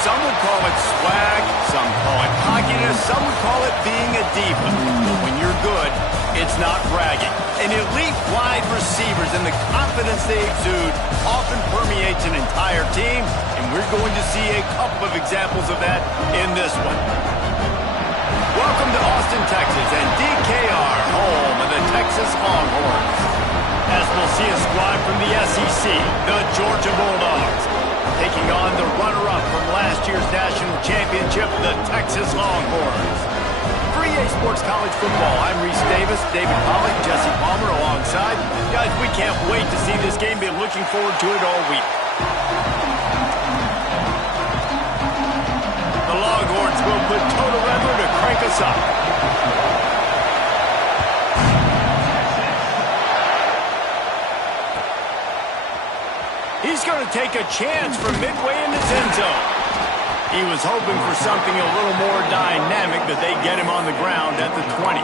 Some would call it swag, some call it cockiness, some would call it being a diva. But when you're good, it's not bragging. And elite wide receivers and the confidence they exude often permeates an entire team, and we're going to see a couple of examples of that in this one. Welcome to Austin, Texas, and DKR, home of the Texas Longhorns. As we'll see a squad from the SEC, the Georgia Bulldogs, taking on the runner-up from last year's national championship, the Texas Longhorns. For EA Sports College Football, I'm Reese Davis, David Pollack, Jesse Palmer alongside. Guys, we can't wait to see this game. Been looking forward to it all week. The Longhorns will put total effort to crank us up. He's going to take a chance from midway in his end zone. He was hoping for something a little more dynamic, but they get him on the ground at the 20.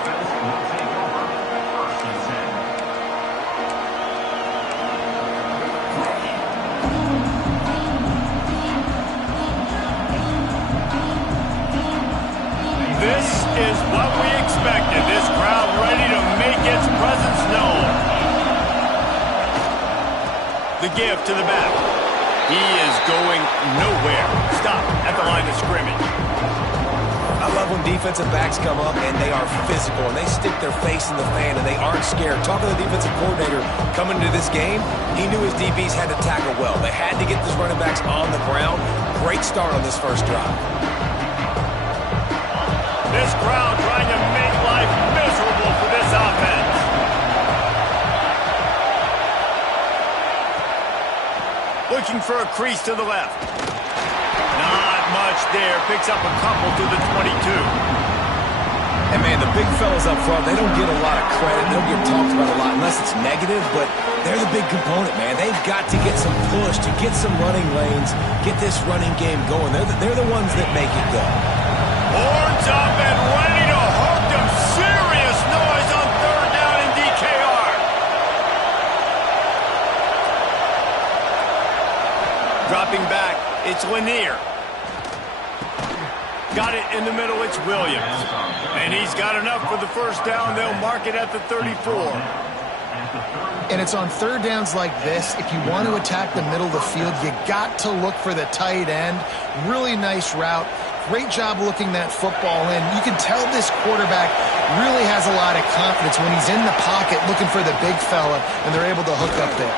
This is what we expected. This crowd ready to make its presence known. The give to the back. He is going nowhere. Stop at the line of scrimmage. I love when defensive backs come up and they are physical and they stick their face in the fan and they aren't scared. Talking to the defensive coordinator coming into this game, he knew his DBs had to tackle well. They had to get these running backs on the ground. Great start on this first drive. This crowd trying to make life miserable for this offense. Looking for a crease to the left. Not much there. Picks up a couple to the 22. And, man, the big fellas up front, they don't get a lot of credit. They don't get talked about a lot unless it's negative, but they're the big component, man. They've got to get some push, to get some running lanes, get this running game going. They're the ones that make it go. Horns up and ready to hook them. Serious noise on third down in DKR. Dropping back, it's Lanier. Got it in the middle, it's Williams. And he's got enough for the first down. They'll mark it at the 34. And it's on third downs like this. If you want to attack the middle of the field, you got to look for the tight end. Really nice route. Great job looking that football in. You can tell this quarterback really has a lot of confidence when he's in the pocket looking for the big fella, and they're able to hook up there.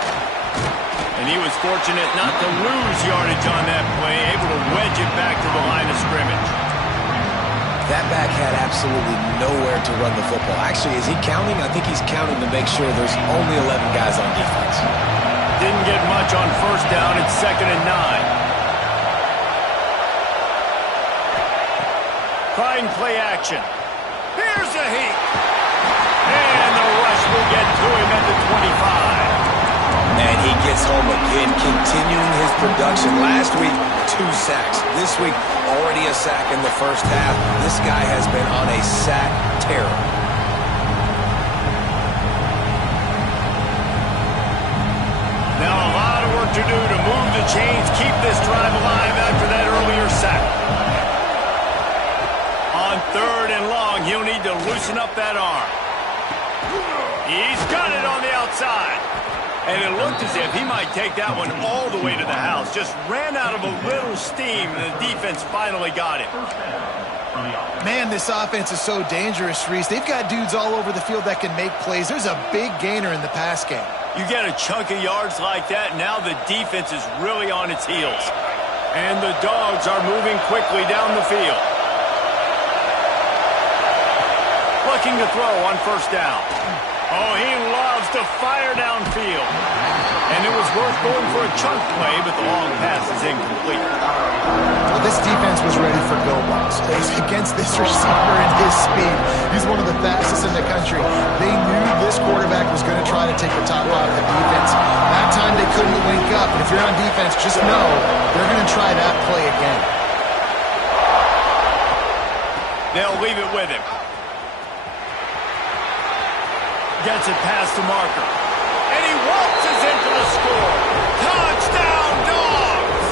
And he was fortunate not to lose yardage on that play, able to wedge it back to the line of scrimmage. That back had absolutely nowhere to run the football. Actually, is he counting? I think he's counting to make sure there's only 11 guys on defense. Didn't get much on first down. It's 2nd and 9. Trying play action. Here's a heat. And the rush will get to him at the 25. And he gets home again, continuing his production. Last week, 2 sacks. This week, already a sack in the first half. This guy has been on a sack tear. Now a lot of work to do to move the chains, keep this drive alive after that earlier sack. On 3rd and long, he'll need to loosen up that arm. He's got it on the outside. And it looked as if he might take that one all the way to the house. Just ran out of a little steam, and the defense finally got him. Man, this offense is so dangerous, Reese. They've got dudes all over the field that can make plays. There's a big gainer in the pass game. You get a chunk of yards like that, now the defense is really on its heels. And the Dogs are moving quickly down the field. Looking to throw on first down. Oh, he loves to fire downfield. And it was worth going for a chunk play, but the long pass is incomplete. Well, this defense was ready for Bill Bucks. Against this receiver and his speed, he's one of the fastest in the country. They knew this quarterback was going to try to take the top off the defense. That time they couldn't link up. And if you're on defense, just know they're going to try that play again. They'll leave it with him. Gets it past the marker. And he waltzes in for the score. Touchdown, Dogs!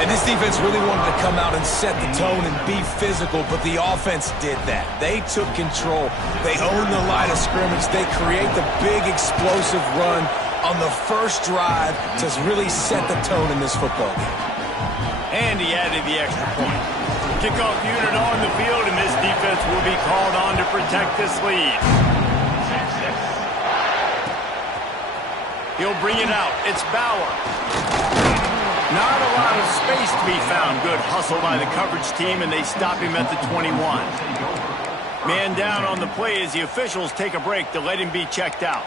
And this defense really wanted to come out and set the tone and be physical, but the offense did that. They took control. They owned the line of scrimmage. They create the big explosive run on the first drive to really set the tone in this football game. And he added the extra point. Kickoff unit on the field, and this defense will be called on to protect this lead. He'll bring it out. It's Bauer. Not a lot of space to be found. Good hustle by the coverage team, and they stop him at the 21. Man down on the play as the officials take a break to let him be checked out.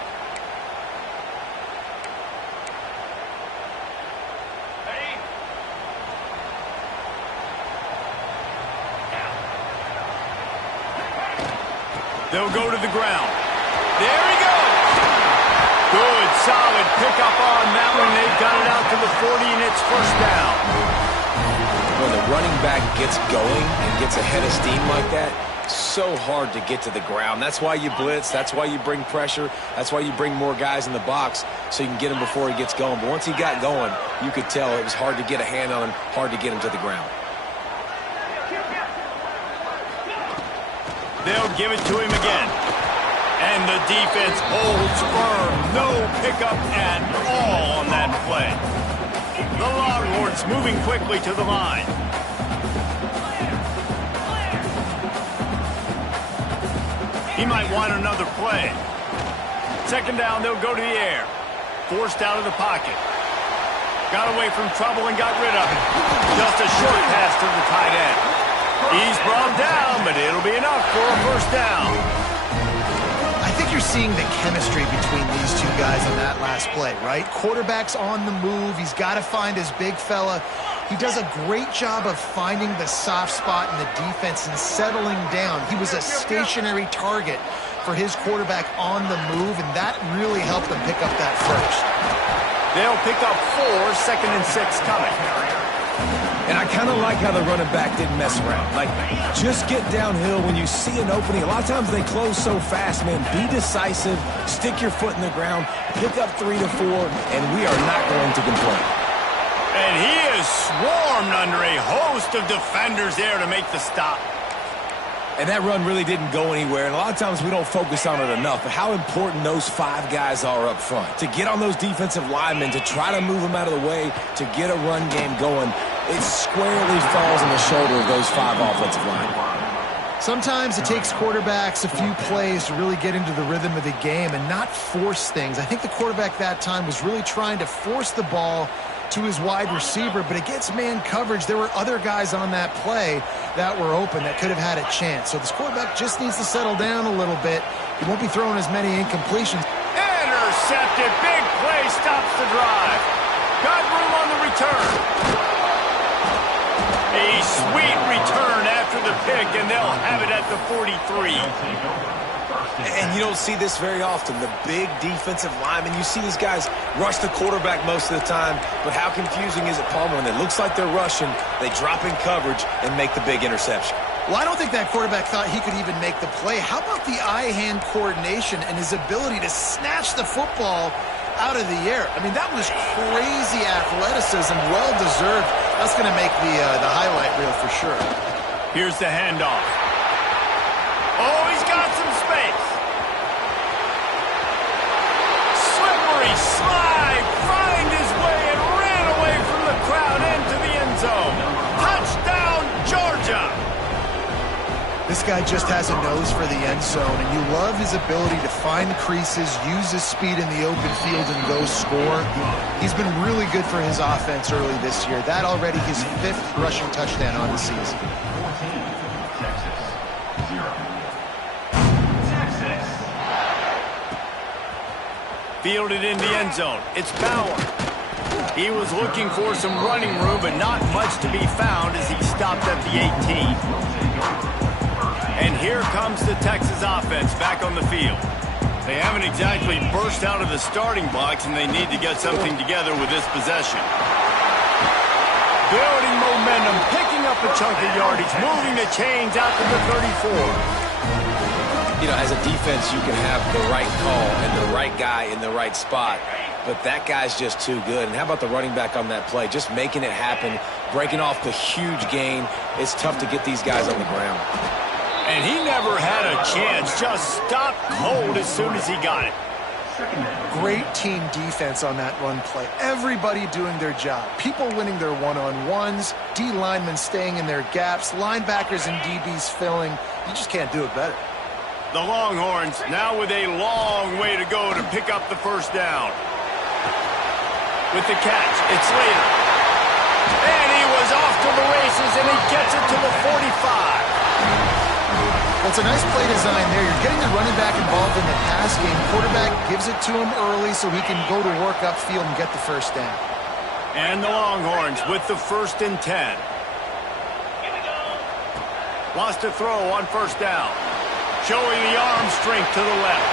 They'll go to the ground. There he goes. Good, solid pickup on that one. They've got it out to the 40, and it's first down. When the running back gets going and gets a head of steam like that, so hard to get to the ground. That's why you blitz. That's why you bring pressure. That's why you bring more guys in the box so you can get him before he gets going. But once he got going, you could tell it was hard to get a hand on him, hard to get him to the ground. They'll give it to him again. And the defense holds firm. No pickup at all on that play. The Longhorns moving quickly to the line. He might want another play. Second down, they'll go to the air. Forced out of the pocket. Got away from trouble and got rid of it. Just a short pass to the tight end. He's brought down, but it'll be enough for a first down. I think you're seeing the chemistry between these two guys on that last play, right? Quarterback's on the move. He's got to find his big fella. He does a great job of finding the soft spot in the defense and settling down. He was a stationary target for his quarterback on the move, and that really helped them pick up that first. They'll pick up 4, 2nd and 6 coming. And I kind of like how the running back didn't mess around. Like, just get downhill when you see an opening. A lot of times they close so fast, man. Be decisive, stick your foot in the ground, pick up 3 to 4, and we are not going to complain. And he is swarmed under a host of defenders there to make the stop. And that run really didn't go anywhere, and a lot of times we don't focus on it enough, but how important those 5 guys are up front. To get on those defensive linemen, to try to move them out of the way, to get a run game going, it squarely falls on the shoulder of those 5 offensive linemen. Sometimes it takes quarterbacks a few plays to really get into the rhythm of the game and not force things. I think the quarterback that time was really trying to force the ball to his wide receiver, but against man coverage, there were other guys on that play that were open that could have had a chance. So this quarterback just needs to settle down a little bit. He won't be throwing as many incompletions. Intercepted. Big play stops the drive. Got room on the return. A sweet return after the pick, and they'll have it at the 43. And you don't see this very often. The big defensive linemen, you see these guys rush the quarterback most of the time, but how confusing is it, Palmer, when it looks like they're rushing, they drop in coverage and make the big interception? Well, I don't think that quarterback thought he could even make the play. How about the eye-hand coordination and his ability to snatch the football out of the air? I mean, that was crazy athleticism, well-deserved. That's going to make the highlight reel for sure. Here's the handoff. Oh, he's got some space. Slippery slide, find his way and ran away from the crowd into the end zone. Touchdown, Georgia. This guy just has a nose for the end zone, and you love his ability to find creases, use his speed in the open field, and go score. He's been really good for his offense early this year. That already his 5th rushing touchdown on the season. Fielded in the end zone. It's Bauer. He was looking for some running room, but not much to be found as he stopped at the 18. And here comes the Texas offense back on the field. They haven't exactly burst out of the starting blocks, and they need to get something together with this possession. Building momentum, picking up a chunk of yardage, moving the chains out to the 34. You know, as a defense, you can have the right call and the right guy in the right spot. but that guy's just too good. And how about the running back on that play? Just making it happen, breaking off the huge gain. It's tough to get these guys on the ground. And he never had a chance. Just stopped cold as soon as he got it. Great team defense on that run play. Everybody doing their job. People winning their one-on-ones, D linemen staying in their gaps, linebackers and DBs filling. You just can't do it better. The Longhorns now with a long way to go to pick up the first down. With the catch, it's Slater. And he was off to the races, and he gets it to the 45. Well, it's a nice play design there. You're getting the running back involved in the pass game. Quarterback gives it to him early so he can go to work upfield and get the first down. And the Longhorns with the 1st and 10. Lost a throw on first down. Showing the arm strength to the left.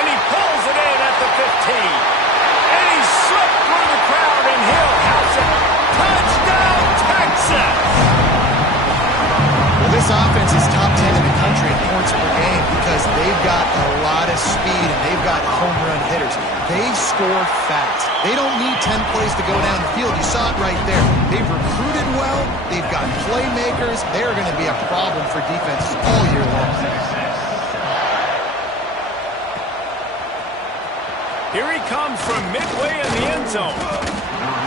And he pulls it in at the 15. And he slipped through the crowd, and Hill has it. Touchdown, Texas! Well, this offense is top 10 in the country in points per game because they've got a lot of speed and they've got home run hitters. They score fast. They don't need 10 plays to go down the field. You saw it right there. They've recruited well. They've got playmakers. They're going to be a problem for defenses all year long. Here he comes from midway in the end zone.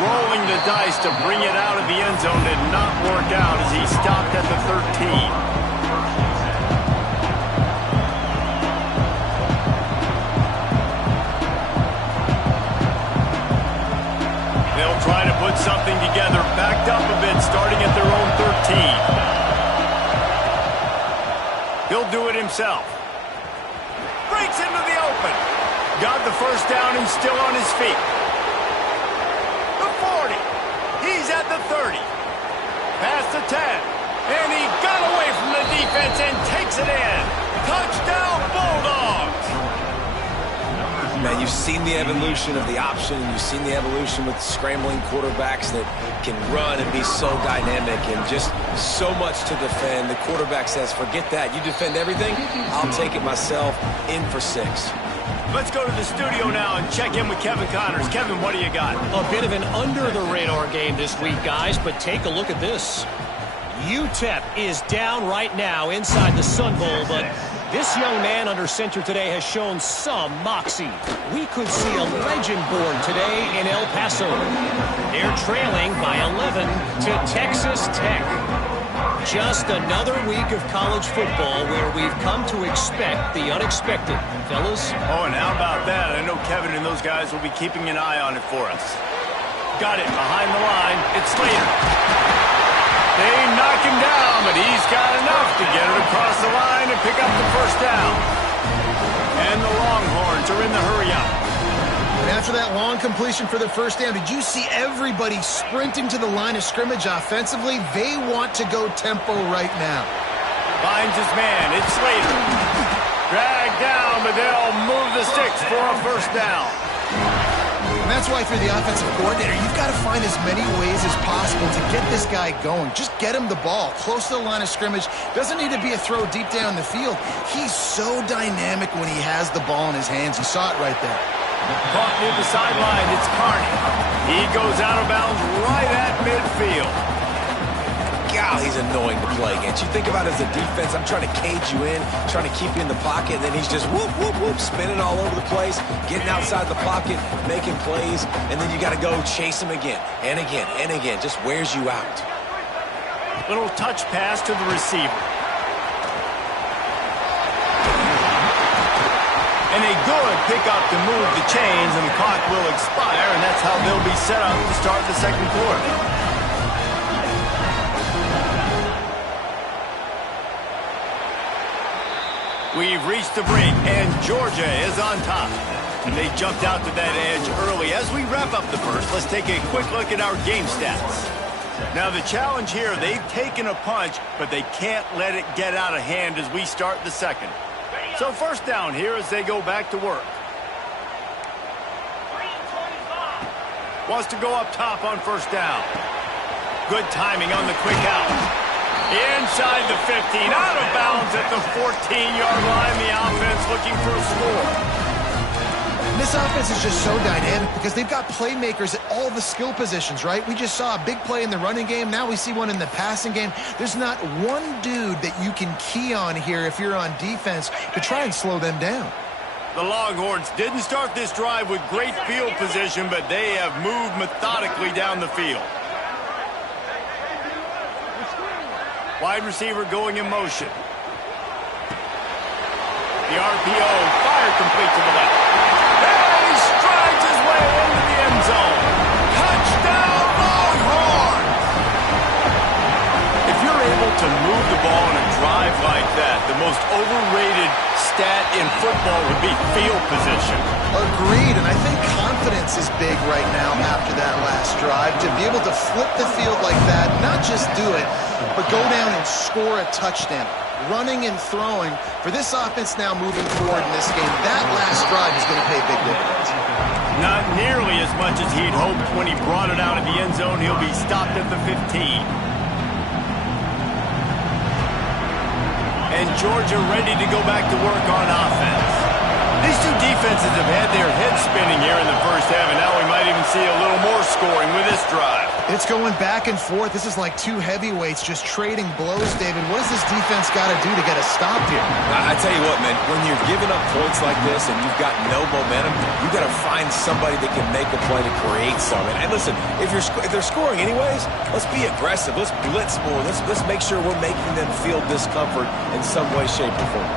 Rolling the dice to bring it out of the end zone did not work out as he stopped at the 13. They'll try to put something together, backed up a bit, starting at their own 13. He'll do it himself. Breaks into the open. Got the first down and still on his feet. The 40. He's at the 30. Past the 10. And he got away from the defense and takes it in. Touchdown, Bulldogs! Man, you've seen the evolution of the option. You've seen the evolution with scrambling quarterbacks that can run and be so dynamic and just so much to defend. The quarterback says, forget that. You defend everything, I'll take it myself. In for 6. Let's go to the studio now and check in with Kevin Connors. Kevin, what do you got? A bit of an under-the-radar game this week, guys, but take a look at this. UTEP is down right now inside the Sun Bowl, but this young man under center today has shown some moxie. We could see a legend born today in El Paso. They're trailing by 11 to Texas Tech. Just another week of college football where we've come to expect the unexpected. Fellas? Oh, and how about that? I know Kevin and those guys will be keeping an eye on it for us. Got it behind the line. It's Slater. They knock him down, but he's got enough to get it across the line and pick up the first down. And the Longhorns are in the hurry-up. And after that long completion for the first down, did you see everybody sprinting to the line of scrimmage offensively? They want to go tempo right now. Finds his man. It's Slater. Dragged down, but they'll move the sticks for a first down. And that's why for the offensive coordinator, you've got to find as many ways as possible to get this guy going. Just get him the ball close to the line of scrimmage. Doesn't need to be a throw deep down the field. He's so dynamic when he has the ball in his hands. You saw it right there. Caught near the sideline, it's Carney. He goes out of bounds right at midfield. God, he's annoying to play against. You think about it as a defense, I'm trying to cage you in, trying to keep you in the pocket, and then he's just whoop, whoop, whoop, spinning all over the place, getting outside the pocket, making plays, and then you got to go chase him again, and again, and again. Just wears you out. Little touch pass to the receiver. And a good pickup to move the chains, and the clock will expire, and that's how they'll be set up to start the second quarter. We've reached the break, and Georgia is on top. And they jumped out to that edge early. As we wrap up the first, let's take a quick look at our game stats. Now, the challenge here, they've taken a punch, but they can't let it get out of hand as we start the second. So first down here as they go back to work. Wants to go up top on first down. Good timing on the quick out. Inside the 15, out of bounds at the 14-yard line. The offense looking for a score. And this offense is just so dynamic because they've got playmakers at all the skill positions, right? We just saw a big play in the running game. Now we see one in the passing game. There's not one dude that you can key on here if you're on defense to try and slow them down. The Longhorns didn't start this drive with great field position, but they have moved methodically down the field. Wide receiver going in motion. The RPO, fire complete to the left. And he strides his way into the end zone. Touchdown, Longhorns! If you're able to move the ball in a drive like that, the most overrated stat in football would be field position. Agreed, and I think confidence is big right now after that last drive. To be able to flip the field like that, not just do it, but go down and score a touchdown. Running and throwing for this offense now moving forward in this game. That last drive is going to pay big dividends. Not nearly as much as he'd hoped when he brought it out of the end zone. He'll be stopped at the 15. And Georgia ready to go back to work on offense. These two defenses have had their heads spinning here in the first half, and now we might even see a little more scoring with this drive. It's going back and forth. This is like two heavyweights just trading blows, David. What does this defense got to do to get a stop here? I tell you what, man, when you're giving up points like this and you've got no momentum, you got to find somebody that can make a play to create something. And listen, if they're scoring anyways, let's be aggressive. Let's blitz more. Let's make sure we're making them feel discomfort in some way, shape, or form.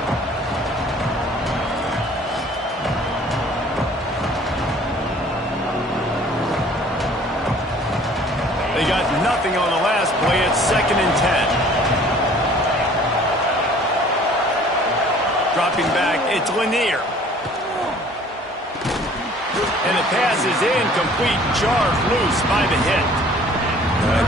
They got nothing on the last play. It's 2nd and 10. Dropping back, it's Lanier. And the pass is incomplete. Jarred loose by the hit.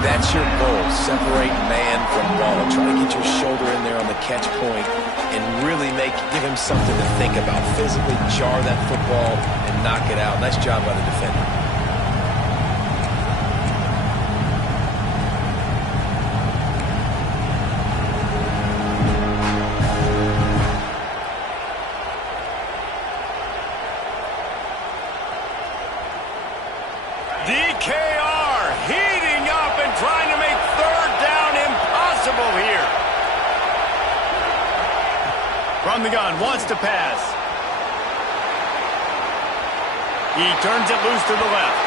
That's your goal. Separate man from ball. Try to get your shoulder in there on the catch point and really give him something to think about. Physically jar that football and knock it out. Nice job by the defender. DKR heating up and trying to make 3rd down impossible here. From the gun, wants to pass. He turns it loose to the left.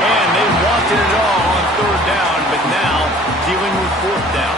And they wanted it all on 3rd down, but now dealing with 4th down.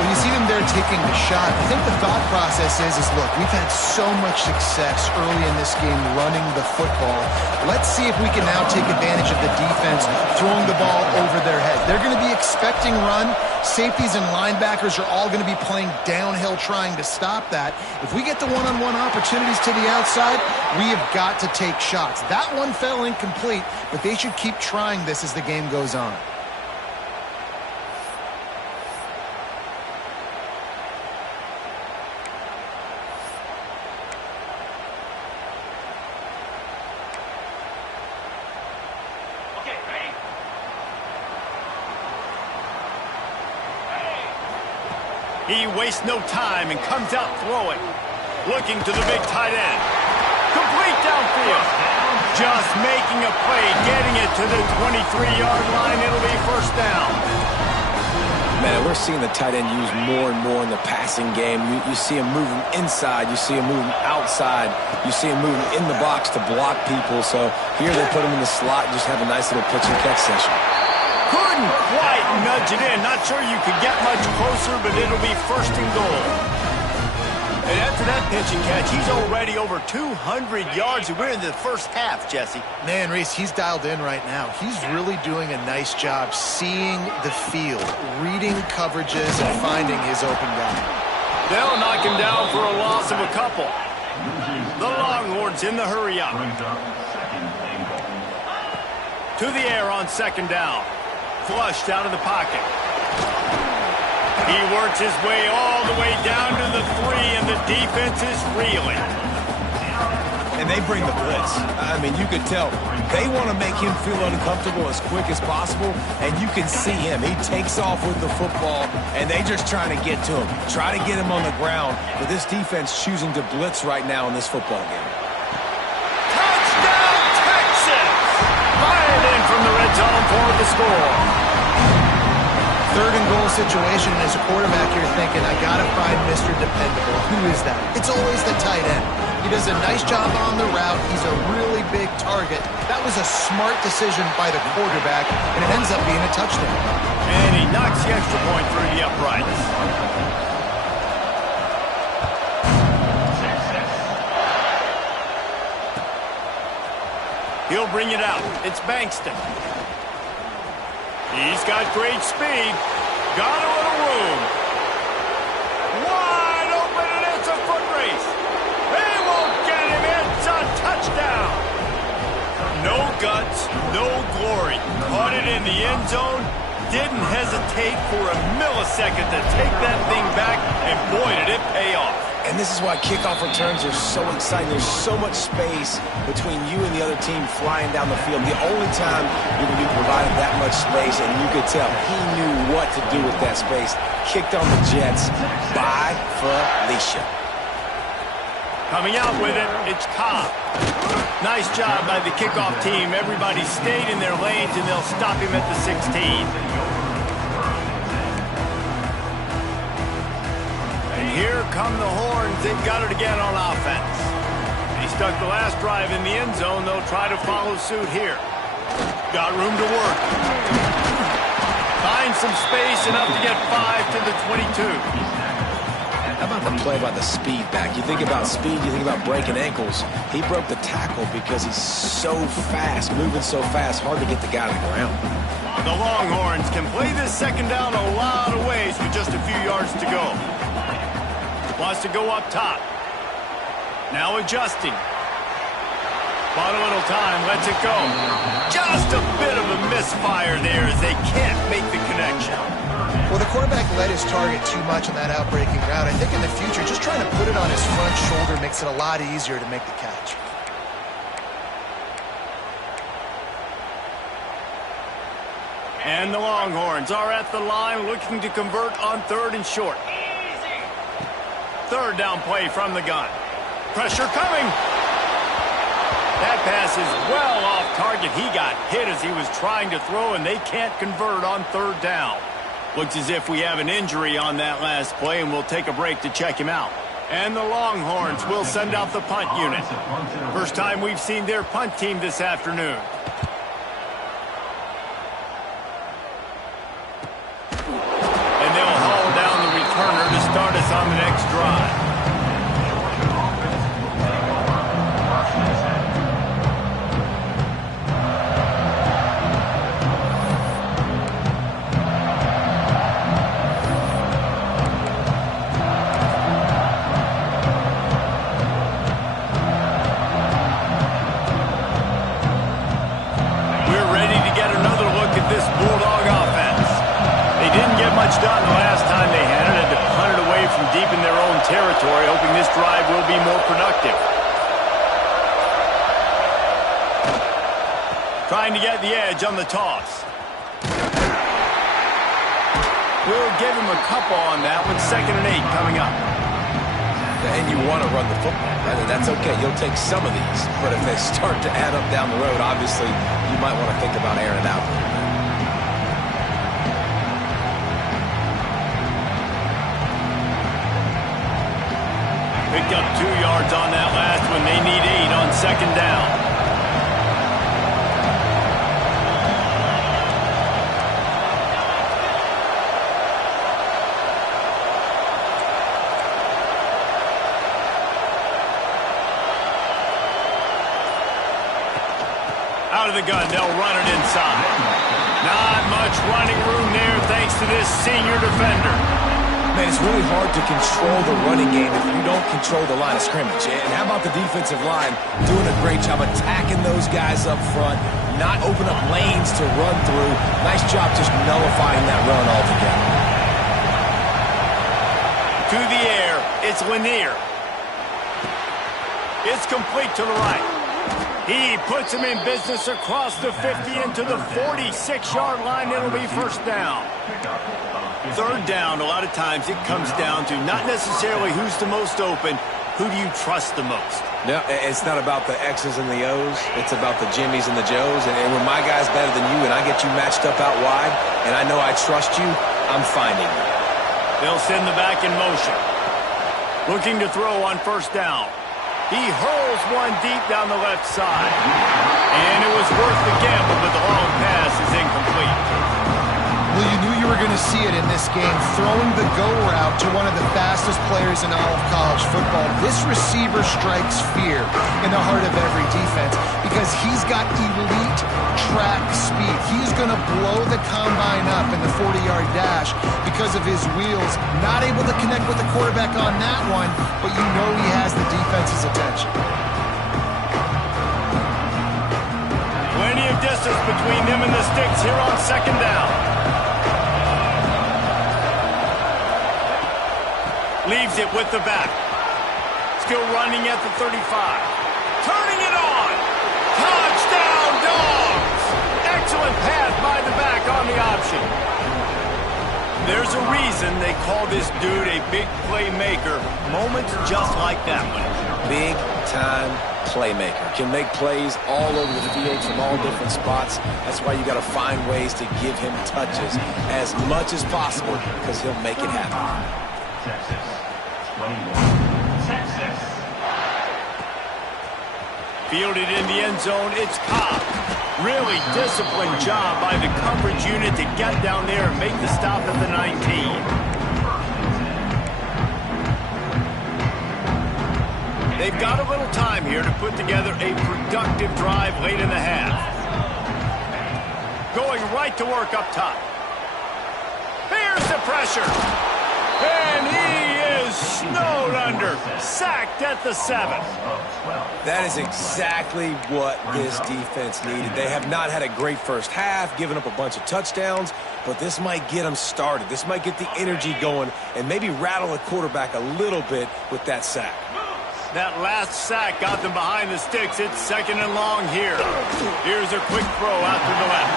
When you see them there taking the shot, I think the thought process is look, we've had so much success early in this game running the football. Let's see if we can now take advantage of the defense throwing the ball over their head. They're going to be expecting run. Safeties and linebackers are all going to be playing downhill trying to stop that. If we get the one-on-one opportunities to the outside, we have got to take shots. That one fell incomplete, but they should keep trying this as the game goes on. He wastes no time and comes out throwing. Looking to the big tight end. Complete downfield. Just making a play, getting it to the 23-yard line. It'll be 1st down. Man, we're seeing the tight end used more and more in the passing game. You see him moving inside. You see him moving outside. You see him moving in the box to block people. So here they put him in the slot and just have a nice little pitch and catch session. Couldn't quite nudge it in. Not sure you could get much closer, but it'll be 1st and goal. And after that pitch and catch, he's already over 200 yards. And we're in the first half, Jesse. Man, Reese, he's dialed in right now. He's really doing a nice job seeing the field, reading coverages, and finding his open guy. They'll knock him down for a loss of a couple. The Longhorns in the hurry up. To the air on 2nd down. Flushed out of the pocket. He works his way all the way down to the 3, and the defense is reeling. And they bring the blitz. I mean, you could tell they want to make him feel uncomfortable as quick as possible, and you can see him. He takes off with the football, and they just trying to get to him, try to get him on the ground. But this defense choosing to blitz right now in this football game. red zone for the score. Third and goal situation, and as a quarterback, you're thinking, I got to find Mr. Dependable. Who is that? It's always the tight end. He does a nice job on the route. He's a really big target. That was a smart decision by the quarterback, and it ends up being a touchdown. And he knocks the extra point through the uprights. He'll bring it out. It's Bankston. He's got great speed. Got a little room. Wide open, and it's a foot race. They won't get him. It's a touchdown. No guts, no glory. Caught it in the end zone. Didn't hesitate for a millisecond to take that thing back, and boy, did it pay off. And this is why kickoff returns are so exciting. There's so much space between you and the other team flying down the field. The only time you can be provided that much space, and you could tell he knew what to do with that space. Kicked on the Jets by Felicia. Coming out with it, it's Cobb. Nice job by the kickoff team. Everybody stayed in their lanes, and they'll stop him at the 16. Here come the horns. They've got it again on offense. He stuck the last drive in the end zone. They'll try to follow suit here. Got room to work. Find some space, enough to get 5 to the 22. How about the play by the speed back? You think about speed, you think about breaking ankles. He broke the tackle because he's so fast, moving so fast, hard to get the guy to the ground. The Longhorns can play this second down a lot of ways with just a few yards to go. Wants to go up top. Now adjusting. Bought a little time, lets it go. Just a bit of a misfire there as they can't make the connection. Well, the quarterback led his target too much on that outbreaking route. I think in the future, just trying to put it on his front shoulder makes it a lot easier to make the catch. And the Longhorns are at the line looking to convert on 3rd and short. Third down play from the gun. Pressure coming. That pass is well off target. He got hit as he was trying to throw, and they can't convert on 3rd down. Looks as if we have an injury on that last play, and we'll take a break to check him out. And the Longhorns will send out the punt unit. First time we've seen their punt team this afternoon. And they'll haul down the returner to start us on the next drive. Done the last time they had it, and to punt it away from deep in their own territory, hoping this drive will be more productive. Trying to get the edge on the toss. We'll give him a couple on that one. 2nd and 8 coming up. And you want to run the football. That's okay. You'll take some of these. But if they start to add up down the road, obviously, you might want to think about airing it out. Picked up 2 yards on that last one. They need 8 on 2nd down. Out of the gun, they'll run it inside. Not much running room there thanks to this senior defender. Man, it's really hard to control the running game if you don't control the line of scrimmage. And how about the defensive line doing a great job attacking those guys up front, not open up lanes to run through. Nice job just nullifying that run altogether. To the air, it's Lanier. It's complete to the right. He puts him in business across the 50 into the 46-yard line. It'll be 1st down. 3rd down, a lot of times it comes down to not necessarily who's the most open, who do you trust the most? No, it's not about the X's and the O's. It's about the Jimmys and the Joes. And when my guy's better than you and I get you matched up out wide and I know I trust you, I'm finding you. They'll send the back in motion. Looking to throw on first down. He hurls one deep down the left side. And it was worth the gamble, but the long pass is incomplete. Well, you knew you were going to see it in this game, throwing the go route to one of the fastest players in all of college football. This receiver strikes fear in the heart of every defense because he's got elite track speed. He's going to blow the combine up in the 40-yard dash because of his wheels. Not able to connect with the quarterback on that one, but you know he has the defense's attention. Plenty of distance between them and the sticks here on second down. Leaves it with the back. Still running at the 35. Turning it on. Touchdown, Dogs! Excellent pass by the back on the option. There's a reason they call this dude a big playmaker. Moments just like that one. Big-time playmaker. Can make plays all over the field from all different spots. That's why you got to find ways to give him touches as much as possible because he'll make it happen. Fielded in the end zone, it's Cobb. Really disciplined job by the coverage unit to get down there and make the stop at the 19. They've got a little time here to put together a productive drive late in the half. Going right to work up top. Here's the pressure. And he is snowed under. Sacked at the 7. That is exactly what this defense needed. They have not had a great first half, given up a bunch of touchdowns, but this might get them started. This might get the energy going and maybe rattle the quarterback a little bit with that sack. That last sack got them behind the sticks. It's second and long here. Here's a quick throw out to the left.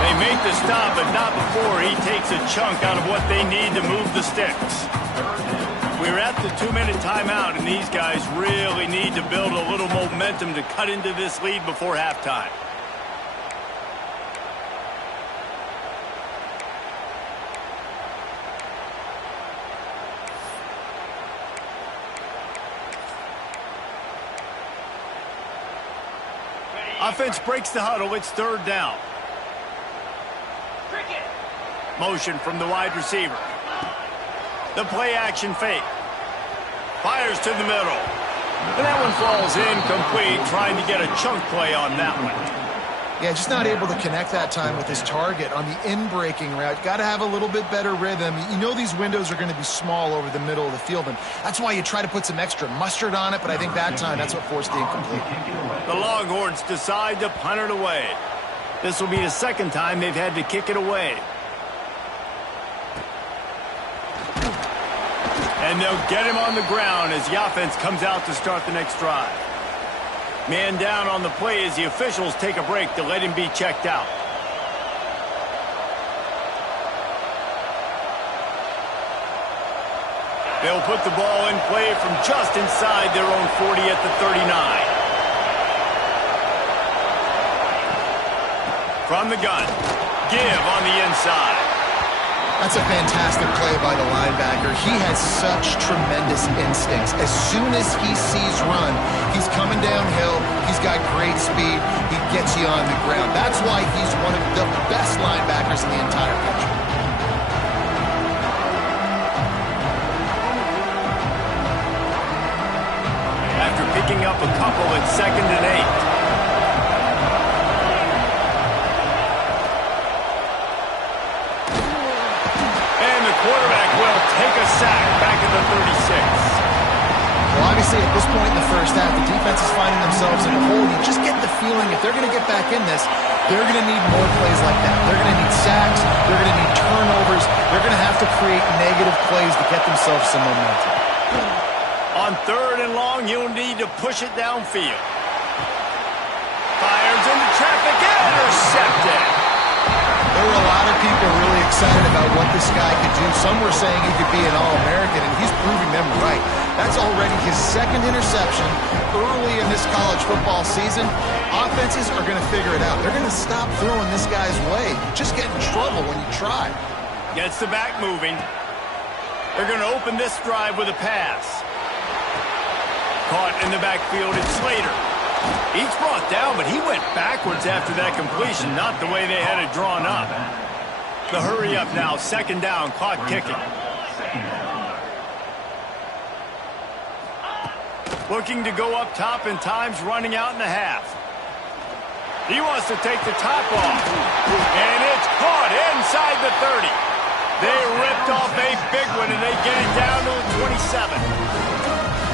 They make the stop, but not before he takes a chunk out of what they need to move the sticks. We're at the 2-minute timeout, and these guys really need to build a little momentum to cut into this lead before halftime. Offense breaks the huddle. It's third down. Motion from the wide receiver. The play action fake. Fires to the middle. And that one falls incomplete, trying to get a chunk play on that one. Yeah, just not able to connect that time with his target on the in-breaking route. Got to have a little bit better rhythm. You know these windows are going to be small over the middle of the field, and that's why you try to put some extra mustard on it, but I think that time that's what forced the incomplete. The Longhorns decide to punt it away. This will be the second time they've had to kick it away. And they'll get him on the ground as the offense comes out to start the next drive. Man down on the play as the officials take a break to let him be checked out. They'll put the ball in play from just inside their own 40 at the 39. From the gun, give on the inside. That's a fantastic play by the linebacker. He has such tremendous instincts. As soon as he sees run, he's coming downhill. He's got great speed. He gets you on the ground. That's why he's one of the best linebackers in the entire country. After picking up a couple at 2nd and 8. Quarterback will take a sack back at the 36. Well, obviously, at this point in the first half, the defense is finding themselves in a hole. You just get the feeling if they're going to get back in this, they're going to need more plays like that. They're going to need sacks. They're going to need turnovers. They're going to have to create negative plays to get themselves some momentum. On 3rd and long, you'll need to push it downfield. Fires into traffic. Intercepted. There were a lot of people really excited about what this guy could do. Some were saying he could be an All-American, and he's proving them right. That's already his second interception early in this college football season. Offenses are going to figure it out. They're going to stop throwing this guy's way. You just get in trouble when you try. Gets the back moving. They're going to open this drive with a pass. Caught in the backfield, it's Slater. He's brought down, but he went backwards after that completion, not the way they had it drawn up. The hurry up now, second down, clock kicking. Looking to go up top, and time's running out in the half. He wants to take the top off. And it's caught inside the 30. They ripped off a big one, and they get it down to the 27.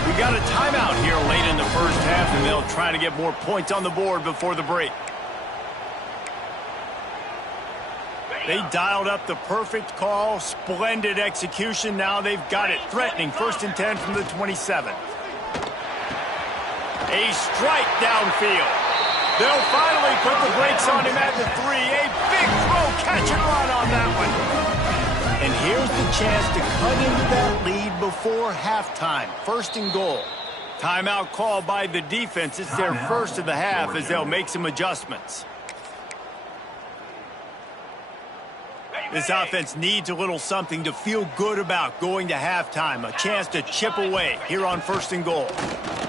We got a timeout here late in the first half, and they'll try to get more points on the board before the break. They dialed up the perfect call, splendid execution. Now they've got it. Threatening, 1st and 10 from the 27. A strike downfield. They'll finally put the brakes on him at the 3. A big throw, catch and run on that one. And here's the chance to cut into that lead before halftime. 1st and goal. Timeout called by the defense. It's their first of the half as they'll make some adjustments. This offense needs a little something to feel good about going to halftime. A chance to chip away here on 1st and goal.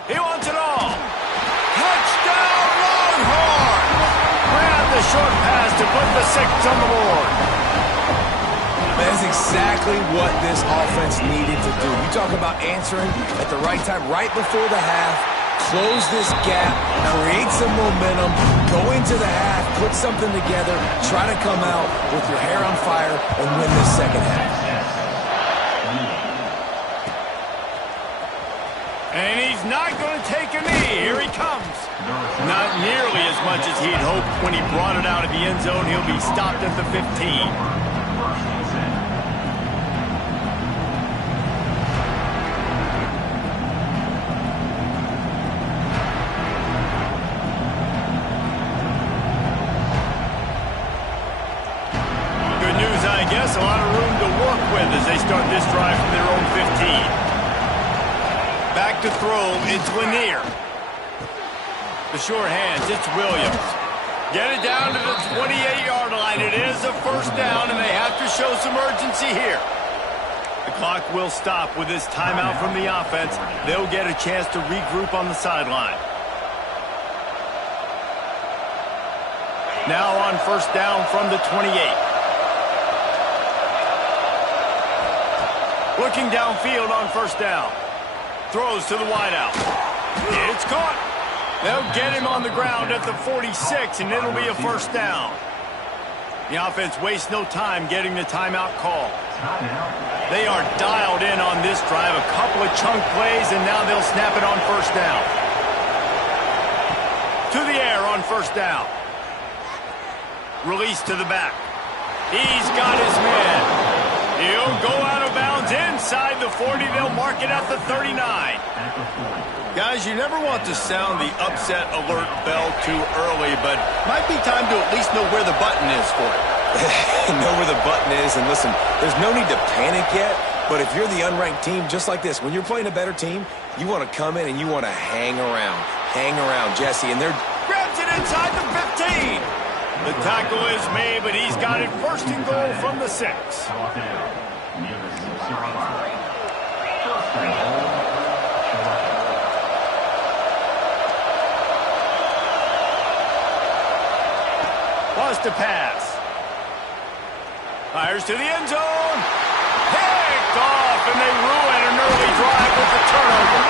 He wants it all. Touchdown, Longhorn! Grab the short pass to put the 6 on the board. That's exactly what this offense needed to do. You talk about answering at the right time, right before the half, close this gap, create some momentum, go into the half, put something together, try to come out with your hair on fire and win this second half. And he's not going to take a knee. Here he comes. Not nearly as much as he'd hoped when he brought it out of the end zone. He'll be stopped at the 15. A lot of room to work with as they start this drive from their own 15. Back to throw, it's Lanier. The short hands, it's Williams. Get it down to the 28-yard line. It is a 1st down, and they have to show some urgency here. The clock will stop with this timeout from the offense. They'll get a chance to regroup on the sideline. Now on 1st down from the 28. Looking downfield on 1st down. Throws to the wideout. It's caught. They'll get him on the ground at the 46, and it'll be a 1st down. The offense wastes no time getting the timeout call. They are dialed in on this drive. A couple of chunk plays, and now they'll snap it on 1st down. To the air on 1st down. Release to the back. He's got his man. He'll go out of bounds inside the 40. They'll mark it at the 39. Guys, you never want to sound the upset alert bell too early, but might be time to at least know where the button is for it. Know where the button is, and listen, there's no need to panic yet, but if you're the unranked team, just like this, when you're playing a better team, you want to come in and you want to hang around. Hang around, Jesse, and they're... Grabs it inside the 15. The tackle is made, but he's got it 1st and goal from the 6. Wants to pass. Fires to the end zone. Picked off, and they ruin an early drive with the turnover.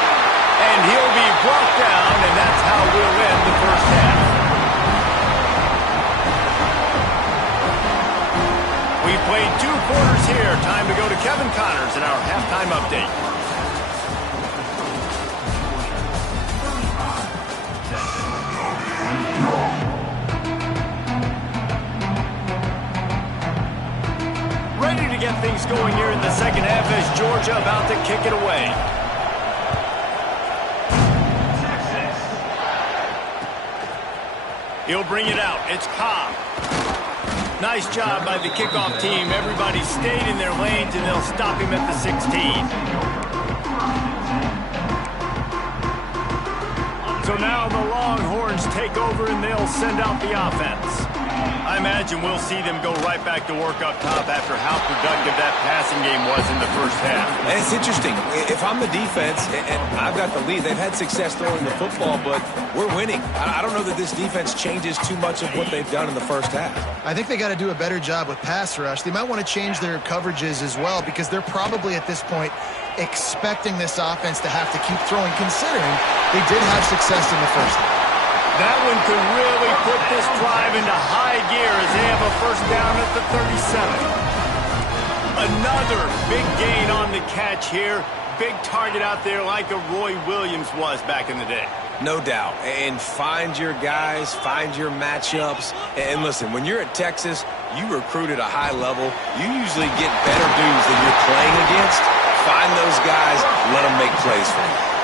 And he'll be brought down, and that's how we'll end the first half. We played 2 quarters here. Time to go to Kevin Connors in our halftime update. Ready to get things going here in the second half as Georgia about to kick it away. He'll bring it out. It's Cobb. Nice job by the kickoff team. Everybody stayed in their lanes, and they'll stop him at the 16. So now the Longhorns take over and they'll send out the offense. I imagine we'll see them go right back to work up top after how productive that passing game was in the first half. And it's interesting. If I'm the defense and I've got the lead, they've had success throwing the football, but we're winning. I don't know that this defense changes too much of what they've done in the first half. I think they got to do a better job with pass rush. They might want to change their coverages as well because they're probably at this point expecting this offense to have to keep throwing, considering they did have success in the first half. That one could really put this drive into high gear as they have a first down at the 37. Another big gain on the catch here. Big target out there like a Roy Williams was back in the day. No doubt. And find your guys, find your matchups. And listen, when you're at Texas, you recruit at a high level. You usually get better dudes than you're playing against. Find those guys, let them make plays for you.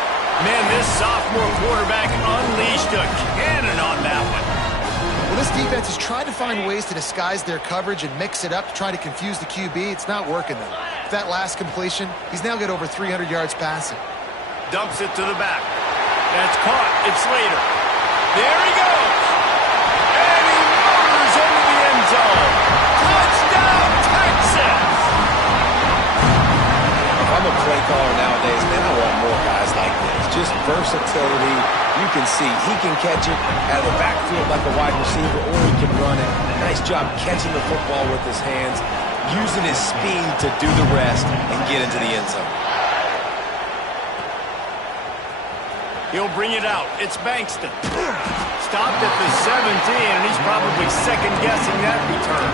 Man, this sophomore quarterback unleashed a cannon on that one. Well, this defense has tried to find ways to disguise their coverage and mix it up to try to confuse the QB. It's not working, though. With that last completion, he's now got over 300 yards passing. Dumps it to the back. That's caught. It's Slater. There he goes. And he motors into the end zone. Touchdown, Texas! If I'm a play caller nowadays, man, I want more guys like this. Just versatility. You can see he can catch it out of the backfield like a wide receiver, or he can run it. Nice job catching the football with his hands, using his speed to do the rest and get into the end zone. He'll bring it out. It's Bankston. Stopped at the 17, and he's probably second-guessing that return.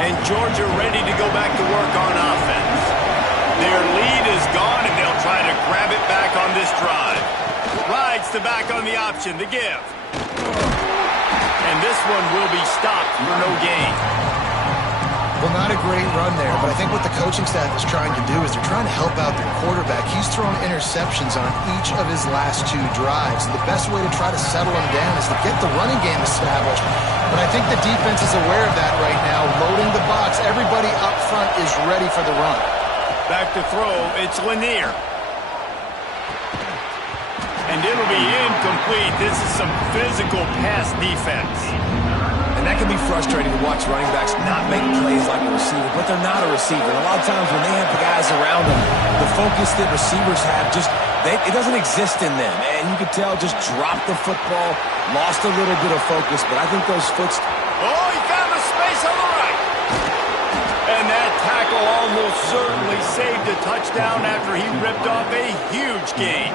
And Georgia ready to go back to work on offense. Their lead is gone, and they'll try to grab it back on this drive. Rides the back on the option to give. And this one will be stopped for no gain. Well, not a great run there, but I think what the coaching staff is trying to do is they're trying to help out their quarterback. He's thrown interceptions on each of his last two drives. The best way to try to settle him down is to get the running game established. But I think the defense is aware of that right now, loading the box. Everybody up front is ready for the run. Back to throw, it's Lanier. And it'll be incomplete. This is some physical pass defense. And that can be frustrating to watch running backs not make plays like a receiver, but they're not a receiver. And a lot of times when they have the guys around them, the focus that receivers have it doesn't exist in them. And you could tell just dropped the football, lost a little bit of focus, but I think those foots... Oh, he found a space on the right. And that tackle almost certainly saved a touchdown after he ripped off a huge gain.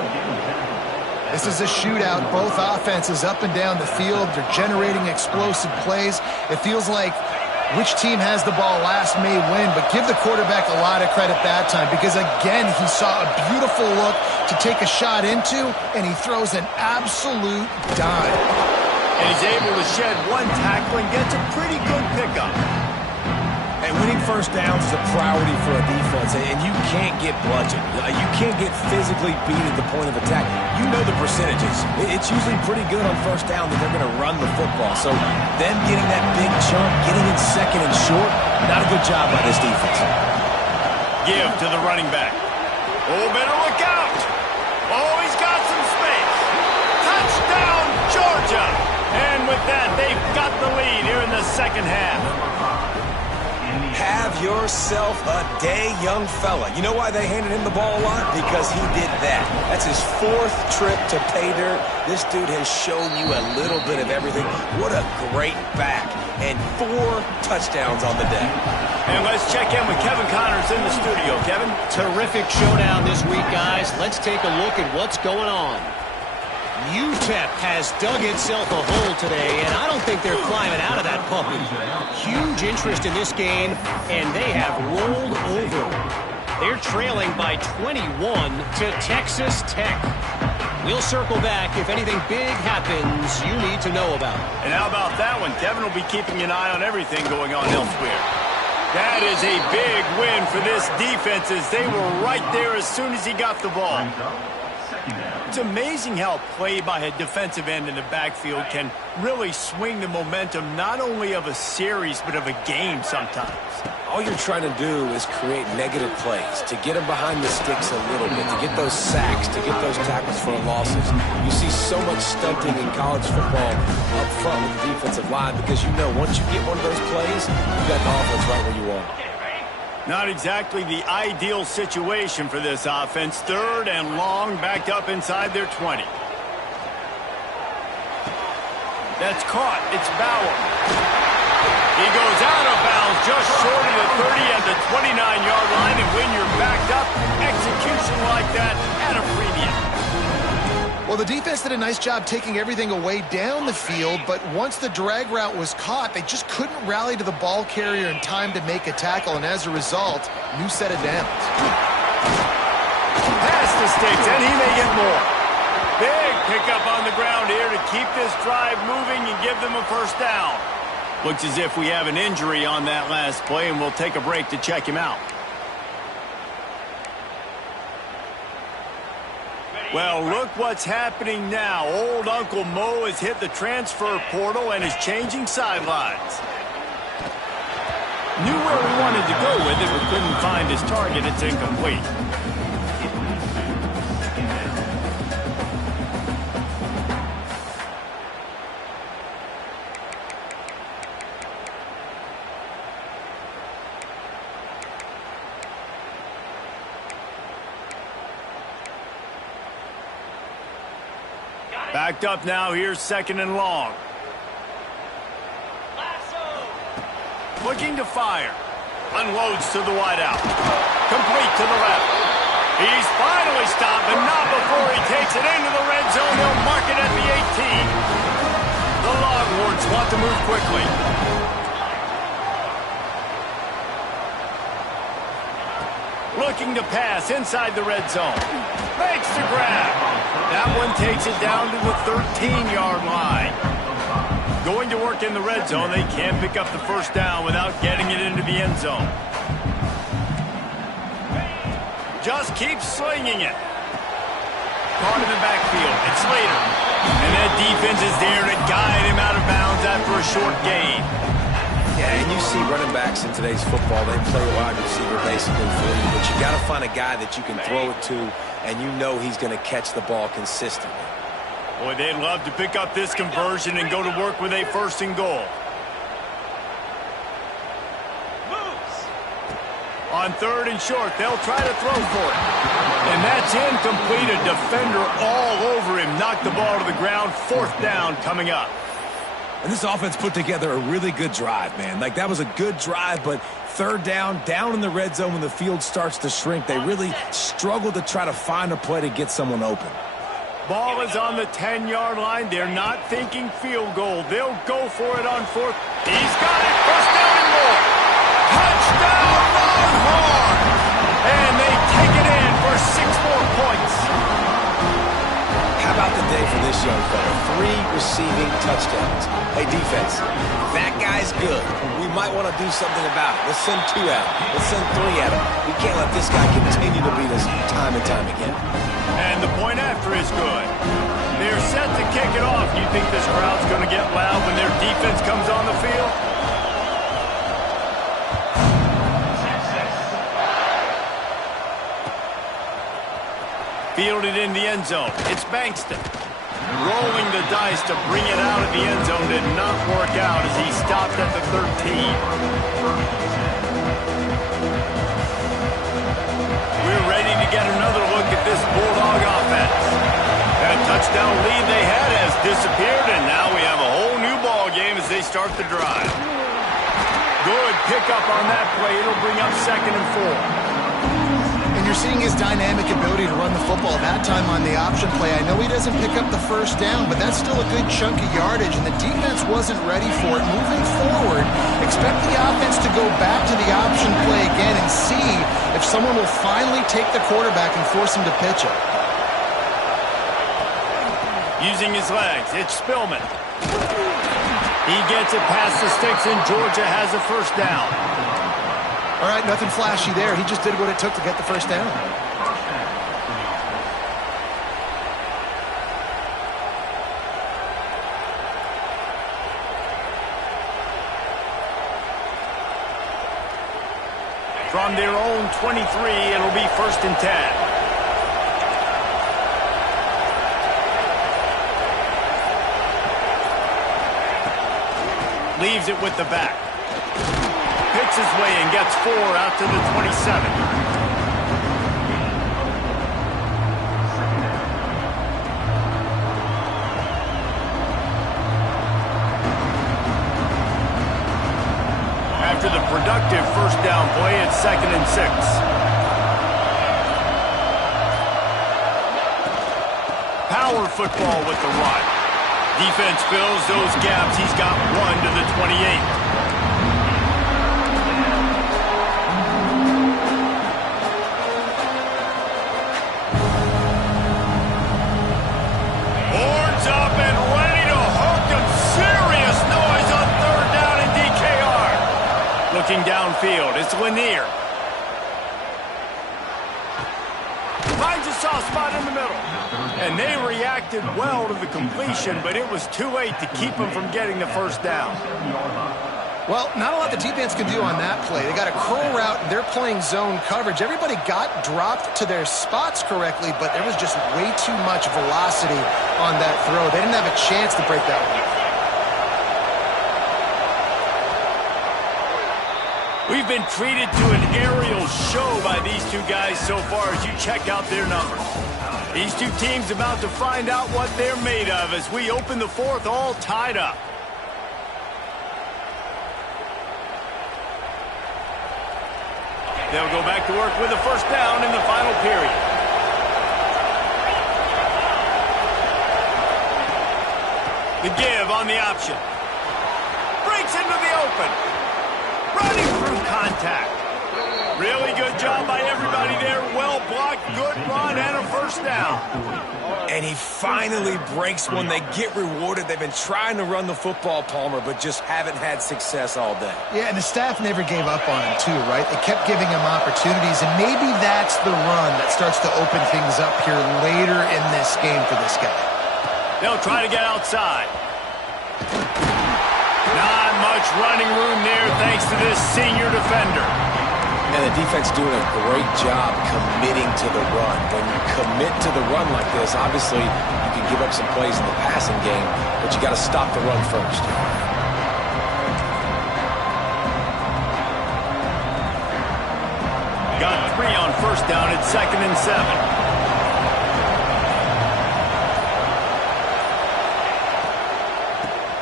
This is a shootout. Both offenses up and down the field. They're generating explosive plays. It feels like which team has the ball last may win, but give the quarterback a lot of credit that time because, again, he saw a beautiful look to take a shot into, and he throws an absolute dime. And he's able to shed one tackle and gets a pretty good pickup. And winning first downs is a priority for a defense, and you can't get bludgeoned. You can't get physically beat at the point of attack. You know the percentages. It's usually pretty good on first down that they're going to run the football. So them getting that big chunk, getting in second and short, not a good job by this defense. Give to the running back. Oh, better look out. Oh, he's got some space. Touchdown, Georgia. And with that, they've got the lead here in the second half. Have yourself a day, young fella. You know why they handed him the ball a lot? Because he did that. That's his fourth trip to pay dirt. This dude has shown you a little bit of everything. What a great back. And 4 touchdowns on the day. And let's check in with Kevin Connors in the studio. Kevin? Terrific showdown this week, guys. Let's take a look at what's going on. UTEP has dug itself a hole today, and I don't think they're climbing out of that puppy. Huge interest in this game, and they have rolled over. They're trailing by 21 to Texas Tech. We'll circle back if anything big happens you need to know about. And how about that one? Kevin will be keeping an eye on everything going on elsewhere. That is a big win for this defense as they were right there as soon as he got the ball. It's amazing how play by a defensive end in the backfield can really swing the momentum not only of a series but of a game sometimes. All you're trying to do is create negative plays, to get them behind the sticks a little bit, to get those sacks, to get those tackles for losses. You see so much stunting in college football up front with the defensive line because you know once you get one of those plays, you got the offense right where you want. Not exactly the ideal situation for this offense. 3rd and long, backed up inside their 20. That's caught. It's Bauer. He goes out of bounds just short of the 30 at the 29-yard line, and when you're backed up, execution like that at a premium. Well, the defense did a nice job taking everything away down the field, but once the drag route was caught, they just couldn't rally to the ball carrier in time to make a tackle, and as a result, new set of downs. Pass the sticks, and he may get more. Big pickup on the ground here to keep this drive moving and give them a first down. Looks as if we have an injury on that last play, and we'll take a break to check him out. Well, look what's happening now. Old Uncle Mo has hit the transfer portal and is changing sidelines. Knew where he wanted to go with it, but couldn't find his target. It's incomplete. Backed up now, here's 2nd and long. Looking to fire. Unloads to the wideout. Complete to the left. He's finally stopped, but not before he takes it into the red zone. He'll mark it at the 18. The Longhorns want to move quickly. Looking to pass inside the red zone. Makes the grab. That one takes it down to the 13-yard line. Going to work in the red zone. They can't pick up the first down without getting it into the end zone. Just keep slinging it. Caught in the backfield. It's Slater. And that defense is there to guide him out of bounds after a short gain. Yeah, and you see running backs in today's football, they play wide receiver basically for you, but you got to find a guy that you can throw it to, and you know he's going to catch the ball consistently. Boy, they'd love to pick up this conversion and go to work with a 1st and goal. Moves. On 3rd and short, they'll try to throw for it. And that's incomplete. A defender all over him. Knocked the ball to the ground. 4th down coming up. And this offense put together a really good drive, man. Like, that was a good drive, but 3rd down in the red zone when the field starts to shrink, they really struggle to try to find a play to get someone open. Ball is on the 10-yard line. They're not thinking field goal. They'll go for it on 4th. He's got it. First down and more. Touchdown, Longhorn! And they take it in for 6 more points. How about the day for this young fella? 3 receiving touchdowns. Hey, defense, that guy's good. We might want to do something about it. Let's send 2 at him. Let's send 3 at him. We can't let this guy continue to beat us time and time again. And the point after is good. They're set to kick it off. Do you think this crowd's going to get loud when their defense comes on the field? Fielded in the end zone. It's Bankston. Rolling the dice to bring it out of the end zone did not work out as he stopped at the 13. We're ready to get another look at this Bulldog offense. That touchdown lead they had has disappeared, and now we have a whole new ball game as they start the drive. Good pickup on that play. It'll bring up 2nd and 4. You're seeing his dynamic ability to run the football that time on the option play. I know he doesn't pick up the first down, but that's still a good chunk of yardage, and the defense wasn't ready for it. Moving forward, expect the offense to go back to the option play again and see if someone will finally take the quarterback and force him to pitch it. Using his legs, it's Spillman. He gets it past the sticks, and Georgia has a first down. All right, nothing flashy there. He just did what it took to get the first down. From their own 23, it'll be 1st and 10. Leaves it with the back. Picks his way and gets 4 out to the 27. After the productive 1st down play, it's 2nd and 6. Power football with the run. Defense fills those gaps. He's got 1 to the 28. Horns up and ready to hook him. Serious noise on 3rd down in DKR. Looking downfield, it's Lanier. Finds a soft spot in the middle. And they reacted well to the completion, but it was too late to keep them from getting the 1st down. Well, not a lot the defense can do on that play. They got a curl route. They're playing zone coverage. Everybody got dropped to their spots correctly, but there was just way too much velocity on that throw. They didn't have a chance to break that one. We've been treated to an aerial show by these two guys so far as you check out their numbers. These two teams about to find out what they're made of as we open the 4th all tied up. They'll go back to work with a 1st down in the final period. The give on the option. Breaks into the open. Running through contact. Really good job by everybody there. Well blocked, good run, and a 1st down. And he finally breaks one. They get rewarded. They've been trying to run the football, Palmer, but just haven't had success all day. Yeah, and the staff never gave up on him, too, right? They kept giving him opportunities, and maybe that's the run that starts to open things up here later in this game for this guy. They'll try to get outside. Not much running room there thanks to this senior defender. And the defense doing a great job committing to the run. When you commit to the run like this, obviously you can give up some plays in the passing game, but you got to stop the run first. Got 3 on 1st down at 2nd and 7.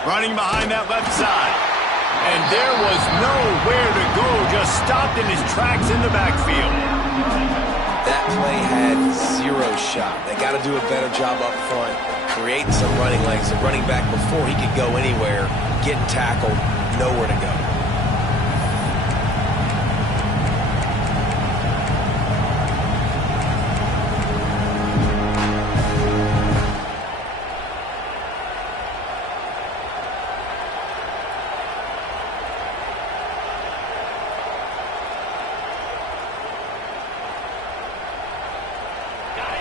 Running behind that left side. And there was nowhere to go, just stopped in his tracks in the backfield. That play had 0 shot. They got to do a better job up front, creating some running lanes. The running back, before he could go anywhere, getting tackled, nowhere to go.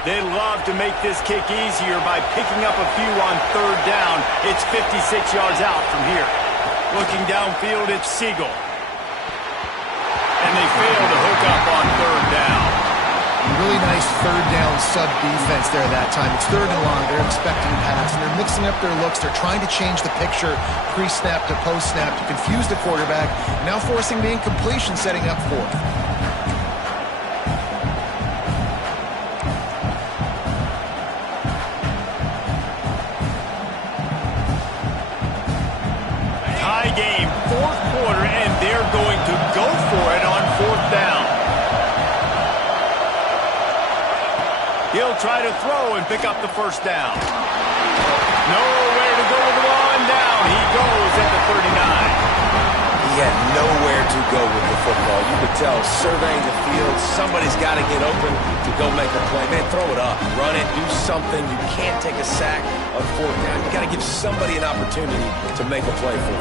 They'd love to make this kick easier by picking up a few on 3rd down. It's 56 yards out from here. Looking downfield, it's Siegel. And they fail to hook up on 3rd down. Really nice 3rd down sub-defense there that time. It's 3rd and long. They're expecting pass, and they're mixing up their looks. They're trying to change the picture pre-snap to post-snap to confuse the quarterback, now forcing the incompletion, setting up 4th. Game, 4th quarter, and they're going to go for it on 4th down. He'll try to throw and pick up the 1st down. Nowhere to go with the ball, and down he goes at the 39. He had nowhere to go with the football. You could tell, surveying the field, somebody's got to get open to go make a play. Man, throw it up, run it, do something. You can't take a sack on 4th down. You got to give somebody an opportunity to make a play for you.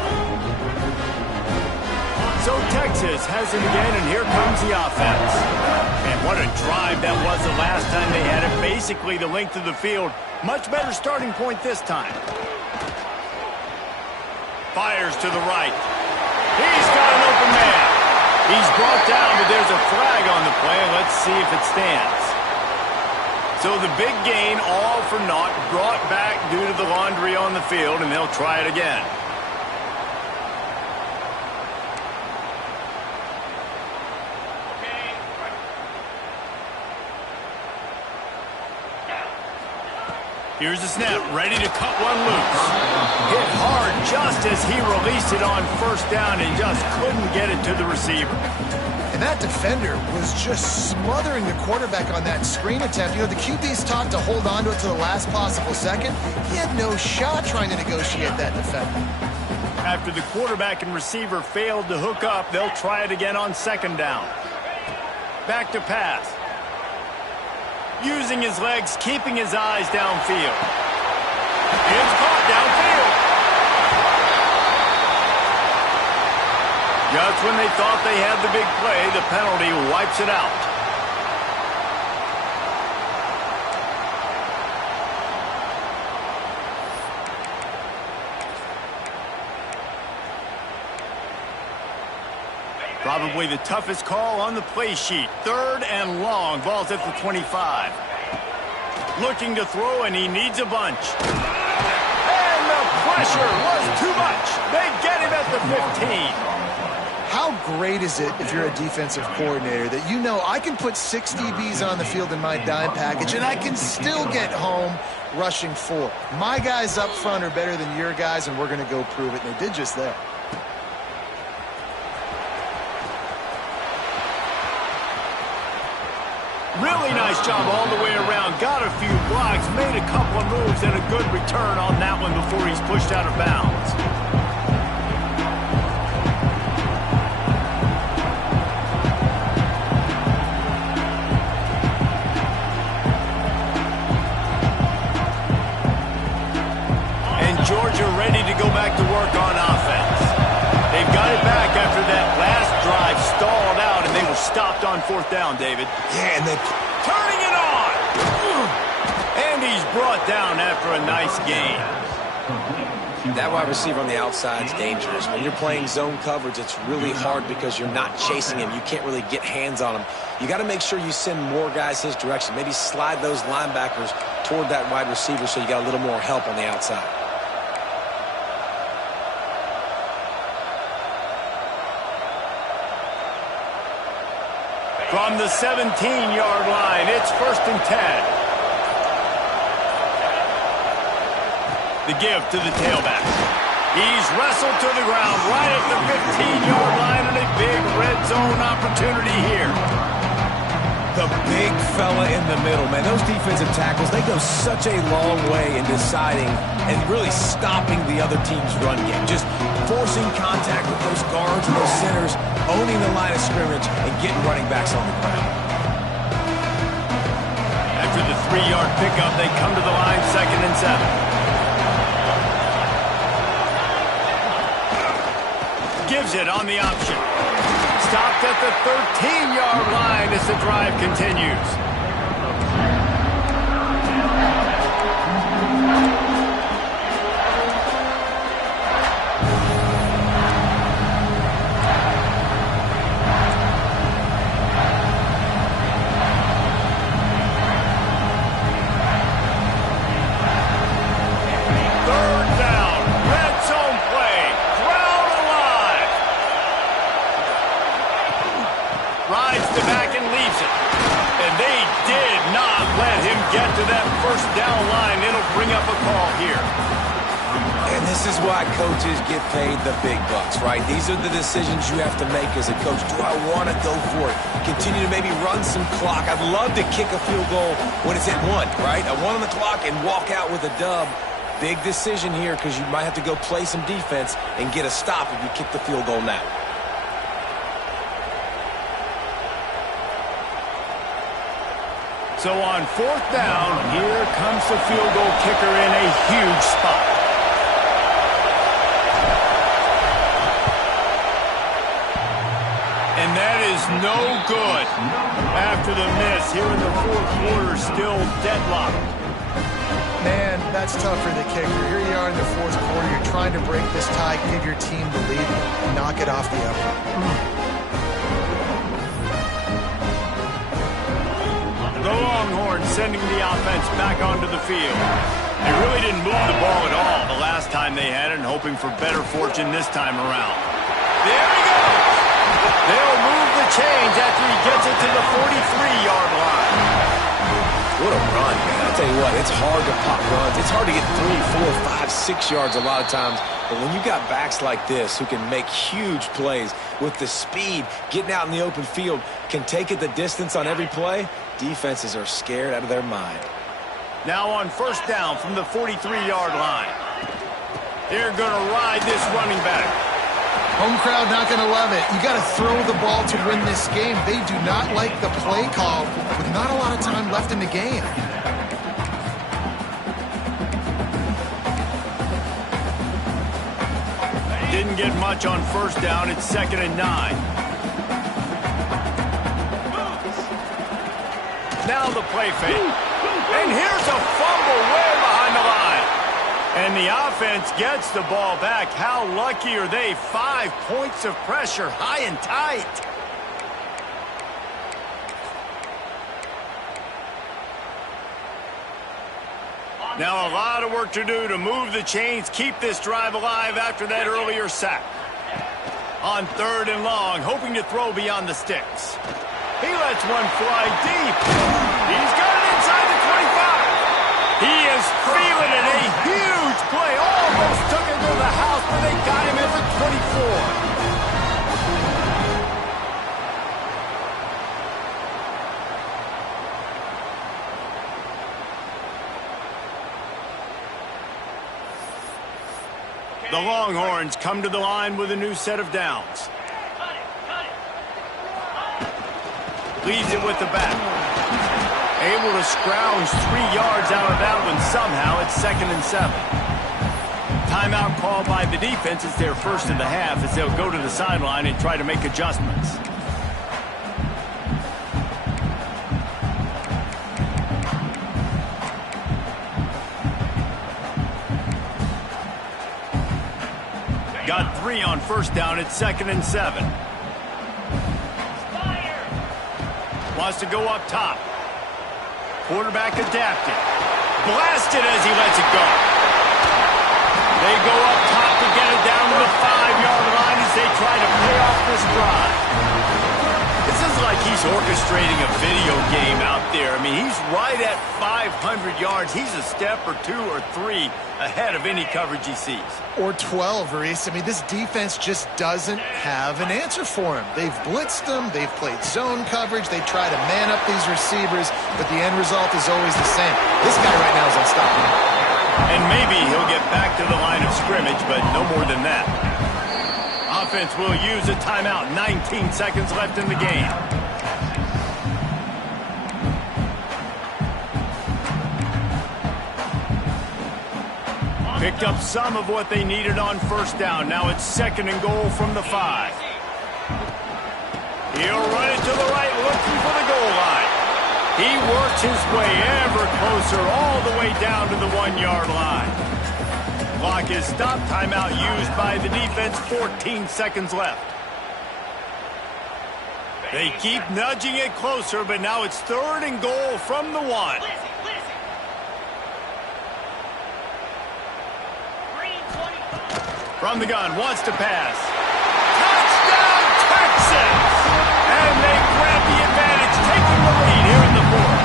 So Texas has it again, and here comes the offense. And what a drive that was the last time they had it. Basically the length of the field. Much better starting point this time. Fires to the right. He's got an open man. He's brought down, but there's a flag on the play. Let's see if it stands. So the big gain, all for naught, brought back due to the laundry on the field, and they'll try it again. Here's the snap, ready to cut one loose. Hit hard just as he released it on first down and just couldn't get it to the receiver. And that defender was just smothering the quarterback on that screen attempt. You know, the QB's taught to hold on to it to the last possible second. He had no shot trying to negotiate that defender. After the quarterback and receiver failed to hook up, they'll try it again on second down. Back to pass. Using his legs, keeping his eyes downfield. It's caught downfield. Just when they thought they had the big play, the penalty wipes it out. Probably the toughest call on the play sheet. Third and long. Ball's at the 25. Looking to throw, and he needs a bunch. And the pressure was too much. They get him at the 15. How great is it if you're a defensive coordinator that you know I can put 6 DBs on the field in my dime package and I can still get home rushing 4. My guys up front are better than your guys, and we're going to go prove it. And they did just that. Really nice job all the way around. Got a few blocks, made a couple of moves, and a good return on that one before he's pushed out of bounds. And Georgia ready to go back to work on offense. They've got it back after that last drive stalled out, and they were stopped on fourth down, David. Yeah, and they Turning it on! And he's brought down after a nice gain. That wide receiver on the outside is dangerous. When you're playing zone coverage, it's really hard because you're not chasing him. You can't really get hands on him. You got to make sure you send more guys his direction. Maybe slide those linebackers toward that wide receiver so you got a little more help on the outside. From the 17-yard line, it's 1st and 10. The give to the tailback. He's wrestled to the ground right at the 15-yard line, and a big red zone opportunity here. The big fella in the middle, man. Those defensive tackles, they go such a long way in deciding and really stopping the other team's run game. Just forcing contact with those guards and those centers, owning the line of scrimmage, and getting running backs on the ground. After the 3-yard pickup, they come to the line 2nd and 7. Gives it on the option. Stopped at the 13-yard line as the drive continues. Get to that first down line. It'll bring up a call here. And this is why coaches get paid the big bucks, right? These are the decisions you have to make as a coach. Do I want to go for it? Continue to maybe run some clock. I'd love to kick a field goal when it's at 1, right? A 1 on the clock and walk out with a dub. Big decision here because you might have to go play some defense and get a stop if you kick the field goal now. So on 4th down, here comes the field goal kicker in a huge spot. And that is no good. After the miss here in the 4th quarter, still deadlocked. Man, that's tough for the kicker. Here you are in the 4th quarter. You're trying to break this tie, give your team the lead, and knock it off the effort. The Longhorns sending the offense back onto the field. They really didn't move the ball at all the last time they had it, and hoping for better fortune this time around. There he goes. They'll move the chains after he gets it to the 43-yard line. What a run, man. I'll tell you what, it's hard to pop runs. It's hard to get 3, 4, 5, 6 yards a lot of times. But when you got backs like this who can make huge plays with the speed, getting out in the open field, can take it the distance on every play, defenses are scared out of their mind. Now on first down from the 43-yard line. They're going to ride this running back. Home crowd not going to love it. You got to throw the ball to win this game. They do not like the play call with not a lot of time left in the game. Didn't get much on first down. It's 2nd and 9. Now the play fake. And here's a fumble way behind the line. And the offense gets the ball back. How lucky are they? 5 points of pressure, high and tight. Now a lot of work to do to move the chains, keep this drive alive after that earlier sack. On 3rd and long, hoping to throw beyond the sticks. He lets one fly deep. He's got it inside the 25. He is feeling it. A huge play. Almost took it to the house, but they got him at the 24. The Longhorns come to the line with a new set of downs. Leads it with the back. Able to scrounge 3 yards out of that one somehow. It's 2nd and 7. Timeout called by the defense. It's their first of the half as they'll go to the sideline and try to make adjustments. Got 3 on first down. It's 2nd and 7. Wants to go up top. Quarterback adapted. Blasted as he lets it go. They go up top to get it down to the 5-yard line as they try to pay off this drive. This is like he's orchestrating a video game out there. I mean, he's right at 500 yards. He's a step or 2 or 3 ahead of any coverage he sees. Or 12, Reese. I mean, this defense just doesn't have an answer for him. They've blitzed him. They've played zone coverage. They try to man up these receivers, but the end result is always the same. This guy right now is unstoppable. And maybe he'll get back to the line of scrimmage, but no more than that. Offense will use a timeout. 19 seconds left in the game. Picked up some of what they needed on first down. Now it's 2nd and goal from the 5. He'll run it to the right, looking for the goal line. He works his way ever closer, all the way down to the 1-yard line. Clock is stopped. Timeout used by the defense. 14 seconds left. They keep nudging it closer, but now it's 3rd and goal from the 1. From the gun, wants to pass. Touchdown, Texans! And they grab the advantage, taking the lead here in the 4th.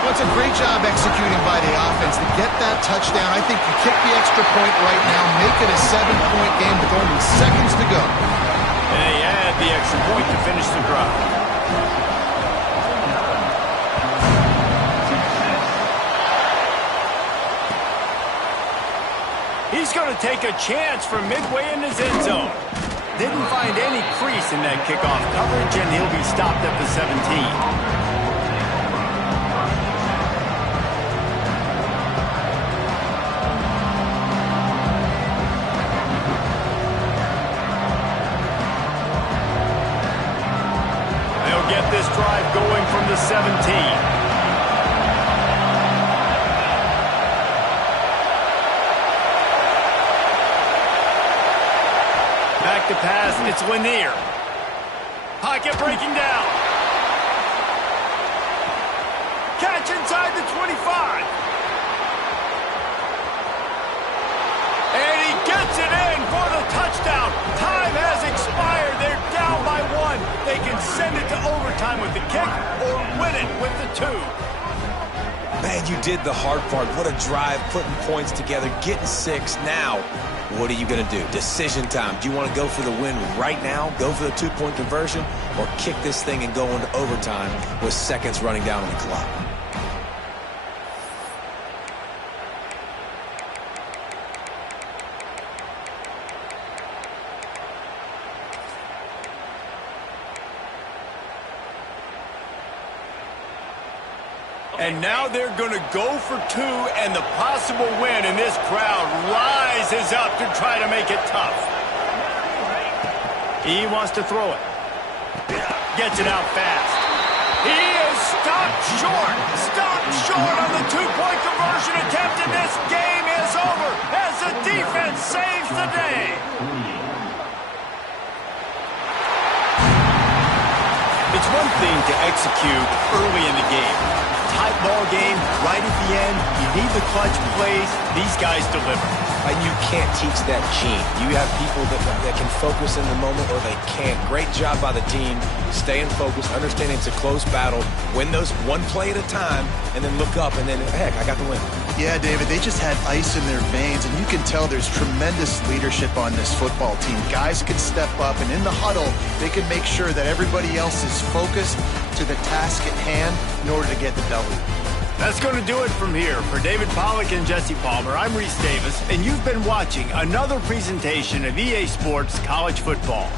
Well, it's a great job executing by the offense to get that touchdown. I think you kick the extra point right now, make it a 7-point game with only seconds to go. And they add the extra point to finish the drive. He's going to take a chance from midway in his end zone. Didn't find any crease in that kickoff coverage, and he'll be stopped at the 17. Get this drive going from the 17. Back to pass, it's Lanier. Pocket breaking down. catch inside the 25. And he gets it in for the touchdown. Time has expired. They're down by 1. They can send it to overtime with the kick or win it with the 2. Man, you did the hard part. What a drive, putting points together, getting 6. Now, what are you going to do? Decision time. Do you want to go for the win right now, go for the 2-point conversion, or kick this thing and go into overtime with seconds running down on the clock? And now they're going to go for 2 and the possible win, and this crowd rises up to try to make it tough. He wants to throw it. Gets it out fast. He is stopped short on the 2-point conversion attempt, and this game is over as the defense saves the day. It's one thing to execute early in the game. Tight ball game, right at the end, you need the clutch plays. These guys deliver. And you can't teach that gene. You have people that can focus in the moment or they can't. Great job by the team, staying focused, understanding it's a close battle, win those one play at a time, and then look up and then, heck, I got the win. Yeah, David, they just had ice in their veins, and you can tell there's tremendous leadership on this football team. Guys can step up, and in the huddle, they can make sure that everybody else is focused to the task at hand in order to get the W. That's going to do it from here. For David Pollack and Jesse Palmer, I'm Reese Davis, and you've been watching another presentation of EA Sports College Football.